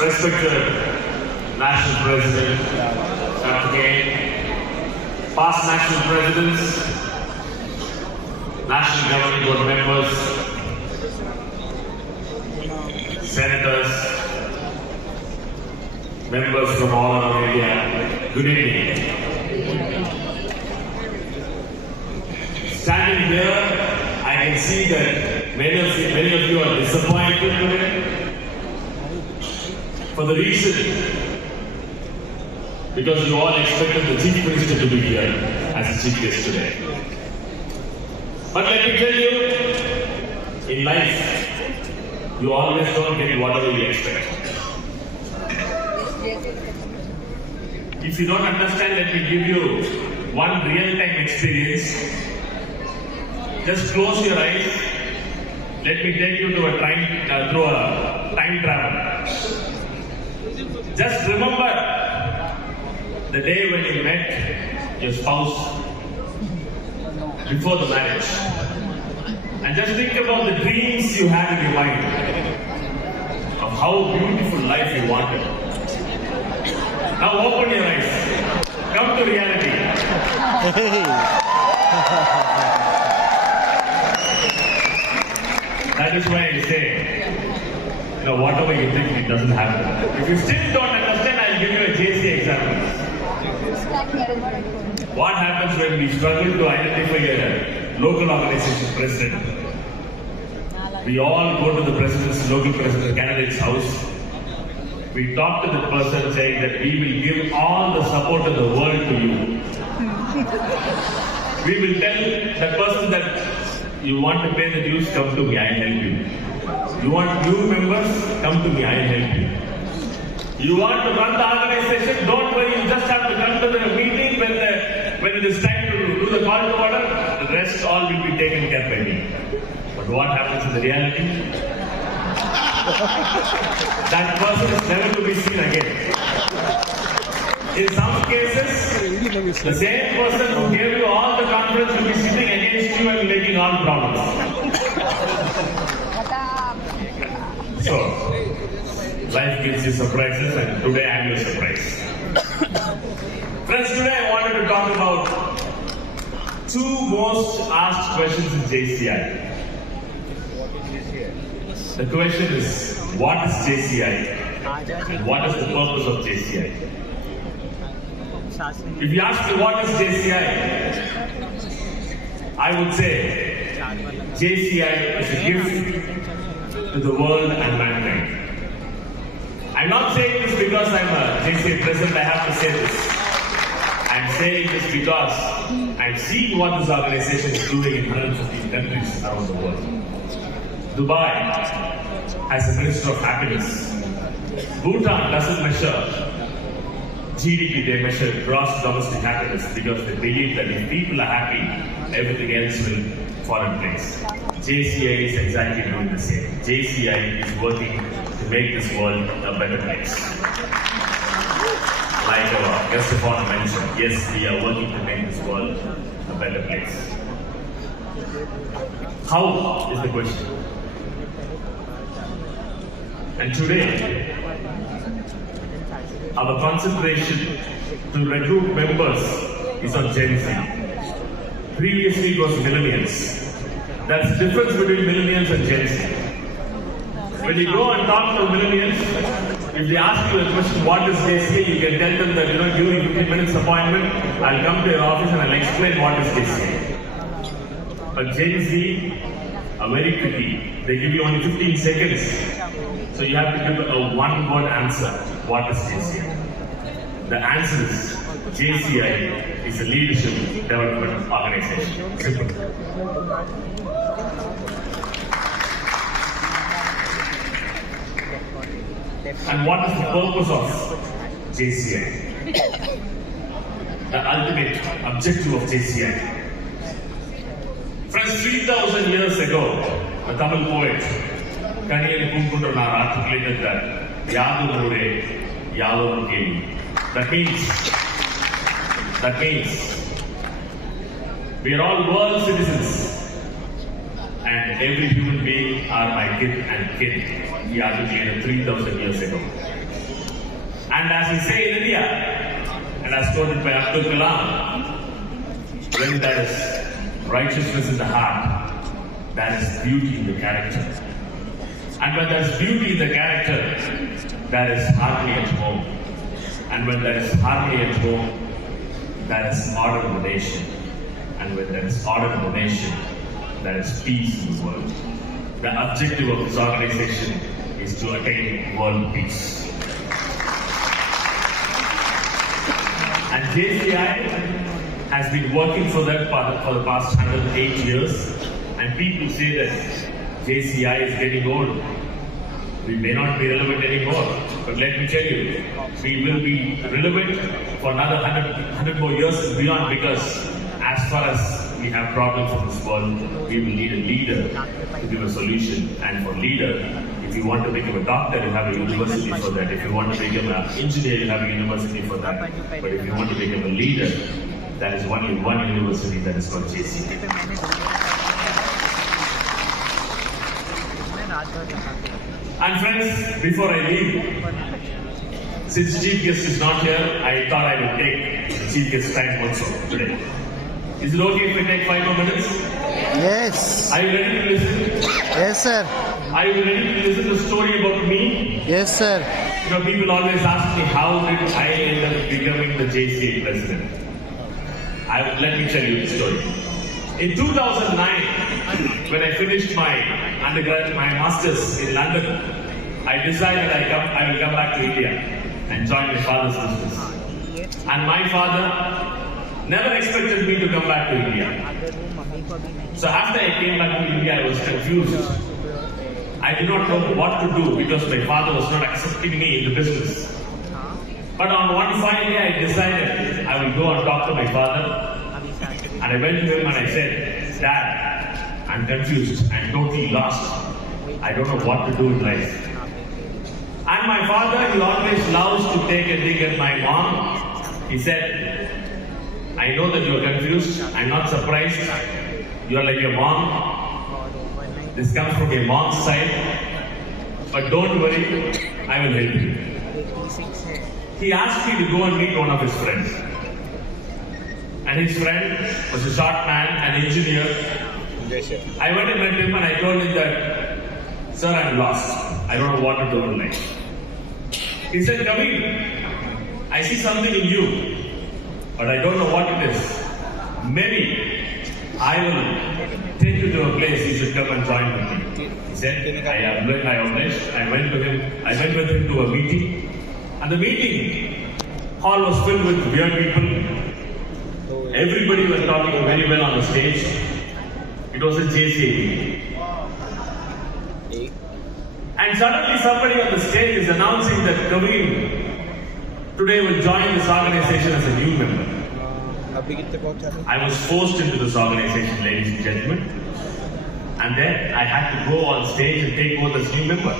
Respected National President, Dr. Kaveen, past National Presidents, National Governing Board members, Senators, members from all around India, good evening. Standing here, I can see that many of you are disappointed today. For the reason, because you all expected the Chief Minister to be here as a Chief Guest today. But let me tell you, in life, you always don't get whatever you expect. If you don't understand, let me give you one real-time experience. Just close your eyes. Let me take you to a time travel. Just remember the day when you met your spouse before the marriage. And just think about the dreams you had in your mind of how beautiful life you wanted. Now open your eyes. Come to reality. That is why I say, whatever you think, it doesn't happen. If you still don't understand, I'll give you a JCI example. What happens when we struggle to identify a local organization president? We all go to the local president candidate's house. We talk to the person saying that we will give all the support in the world to you. We will tell the person that you want to pay the dues, come to me, I'll help you. You want new members, come to me, I'll help you. You want to run the organization, don't worry, you just have to come to the meeting when it is time to do the call to order. The rest all will be taken care by me. But what happens in the reality? That person is never to be seen again. In some cases, the same person who gave you all the confidence will be sitting against you and making all problems. So, life gives you surprises, and today I am your surprise. Friends, today I wanted to talk about two most asked questions in JCI. The question is, what is JCI? And what is the purpose of JCI? If you ask me what is JCI, I would say JCI is a gift to the world and mankind. I'm not saying this because I'm a JCI President, I have to say this. I'm saying this because I'm seeing what this organization is doing in 115 countries around the world. Dubai has a Minister of Happiness. Bhutan doesn't measure GDP, they measure gross domestic happiness because they believe that if people are happy, everything else will fall in place. JCI is exactly doing the same. JCI is working to make this world a better place. Like our guest of honor mentioned, yes, we are working to make this world a better place. How is the question? And today, our concentration to recruit members is on Gen Z. Previously it was millennials. That's the difference between millennials and Gen Z. When you go and talk to millennials, if they ask you a question, what is JCI, you can tell them that, during 15 minutes appointment, I'll come to your office and I'll explain what is JCI. But Gen Z are very tricky. They give you only 15 seconds. So you have to give a one-word answer. What is JCI? The answer is, JCI is a leadership development organization. Simple. And what is the purpose of JCI? The ultimate objective of JCI. Friends, 3,000 years ago, a Tamil poet, Kaveen articulated that Yadu Mure, Yadu Kaveen. That means we are all world citizens and every human being are my kith and kin. He articulated 3,000 years ago. And as we say in India, and as quoted by Abdul Kalam, when there is righteousness in the heart, there is beauty in the character. And when there is beauty in the character, there is harmony at home. And when there is harmony at home, there is order in the nation. And when there is order in the nation, there is peace in the world. The objective of this organization is to attain world peace. And JCI has been working for that for the past 108 years. And people say that JCI is getting old. We may not be relevant anymore. But let me tell you, we will be relevant for another 100 more years and beyond, because as far as we have problems in this world, we will need a leader to give a solution. And for leader, if you want to become a doctor, you have a university for that. If you want to become an engineer, you have a university for that. But if you want to become a leader, there is only one university, that is called JCI. And friends, before I leave, since Chief Guest is not here, I thought I would take the Chief Guest time also today. Is it okay if we take 5 more minutes? Yes. Are you ready to listen? Yes, sir. Are you ready to listen to a story about me? Yes, sir. You know, people always ask me, how did I end up becoming the JCI President? Let me tell you the story. In 2009, when I finished my undergrad, my masters in London, I decided I will come back to India and join my father's business. And my father never expected me to come back to India. So after I came back to India, I was confused. I did not know what to do because my father was not accepting me in the business. But on one fine day, I decided I will go and talk to my father. And I went to him and I said, Dad, I'm confused. I'm totally lost. I don't know what to do in life. And my father, he always loves to take a dig at my mom. He said, I know that you're confused. I'm not surprised. You're like your mom. This comes from your mom's side. But don't worry, I will help you. He asked me to go and meet one of his friends. And his friend was a short man, an engineer. I went and met him and I told him that, sir, I'm lost. I don't know what to do in life. He said, Kaveen, I see something in you, but I don't know what it is. Maybe I will take you to a place you should come and join with me. He said, I obliged. I went with him to a meeting. And the meeting hall was filled with weird people. Everybody was talking very well on the stage. It was a JCI meeting. And suddenly somebody on the stage is announcing that Kaveen today will join this organization as a new member. I was forced into this organization, ladies and gentlemen. And then I had to go on stage and take over this new member,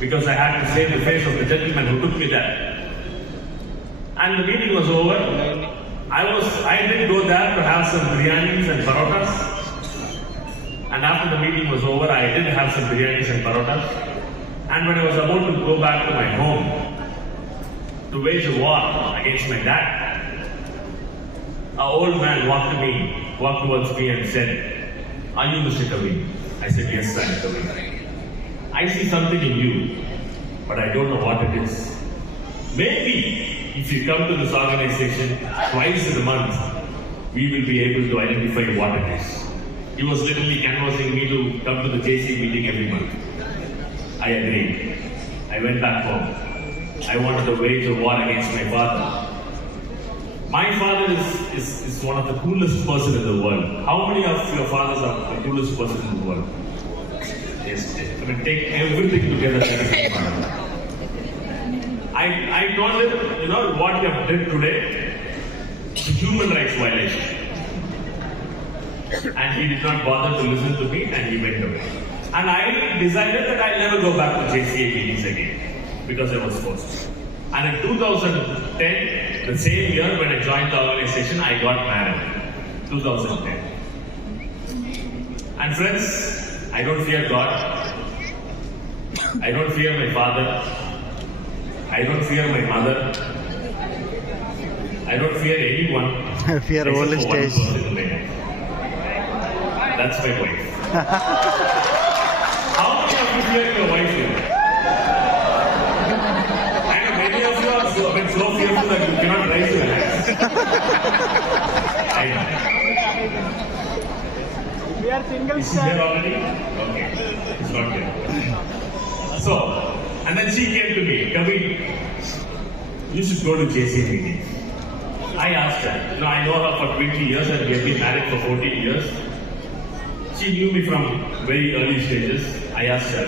because I had to save the face of the gentleman who took me there. And the meeting was over. I did go there to have some biryanis and parotas. And after the meeting was over, I did have some biryanis and parotas. And when I was about to go back to my home to wage a war against my dad, an old man walked towards me and said, are you Mr. Kaveen? I said, yes, I'm Kaveen. I see something in you, but I don't know what it is. Maybe if you come to this organization twice in a month, we will be able to identify what it is. He was literally canvassing me to come to the JC meeting every month. I agreed. I went back home. I wanted to wage a war against my father. My father is one of the coolest person in the world. How many of your fathers are the coolest person in the world? Yes, I mean, take everything together. I told him, you know, what you have done today is a human rights violation. And he did not bother to listen to me and he went away. And I decided that I'll never go back to JCI meetings again because I was forced. And in 2010, the same year when I joined the organization, I got married. 2010. And friends, I don't fear God. I don't fear my father. I don't fear my mother. I don't fear anyone. Fear except old for one age. person in my life. That's my wife. How many of you fear your wife here? I know many of you are so fearful that you cannot raise your hands. I know. We are single, Is she here already? Okay. It's not here. So, and then she came to me, Kaveen, you should go to JCI meeting. I asked her, I know her for 20 years and we have been married for 14 years. She knew me from very early stages. I asked her,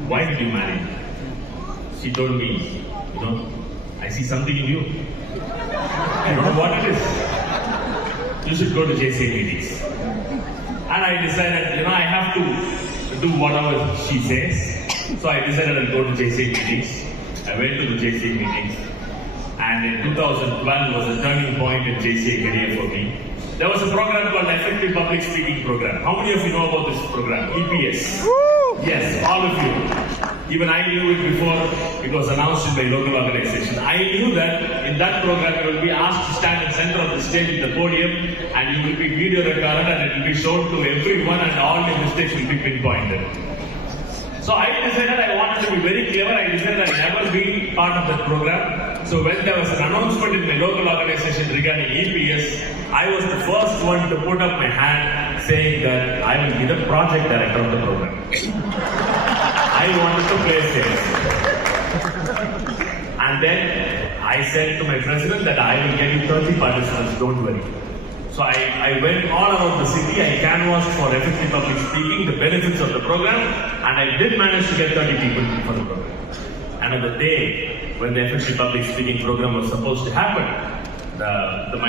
why did you marry me? She told me, I see something in you. I don't know what it is. You should go to JCI meetings. And I decided, I have to do whatever she says. So I decided I'll go to JCI meetings. I went to the JCI meetings. And in 2012 was a turning point in JCI career for me. There was a program called Effective Public Speaking Program. How many of you know about this program? EPS. Woo! Yes, all of you. Even I knew it before it was announced in my local organization. I knew that in that program you will be asked to stand in the center of the stage in the podium and you will be video recorded and it will be shown to everyone and all your mistakes will be pinpointed. So I decided I wanted to be very clever. I decided I'd never be part of that program. So when there was an announcement in my local organization regarding EPS, I was the first one to put up my hand saying that I will be the project director of the program. I wanted to play safe. And then I said to my president that I will get you 30 participants, don't worry. So I went all around the city, I canvassed for effective public speaking, the benefits of the program, and I did manage to get 30 people for the program. And on the day when the effective public speaking program was supposed to happen, the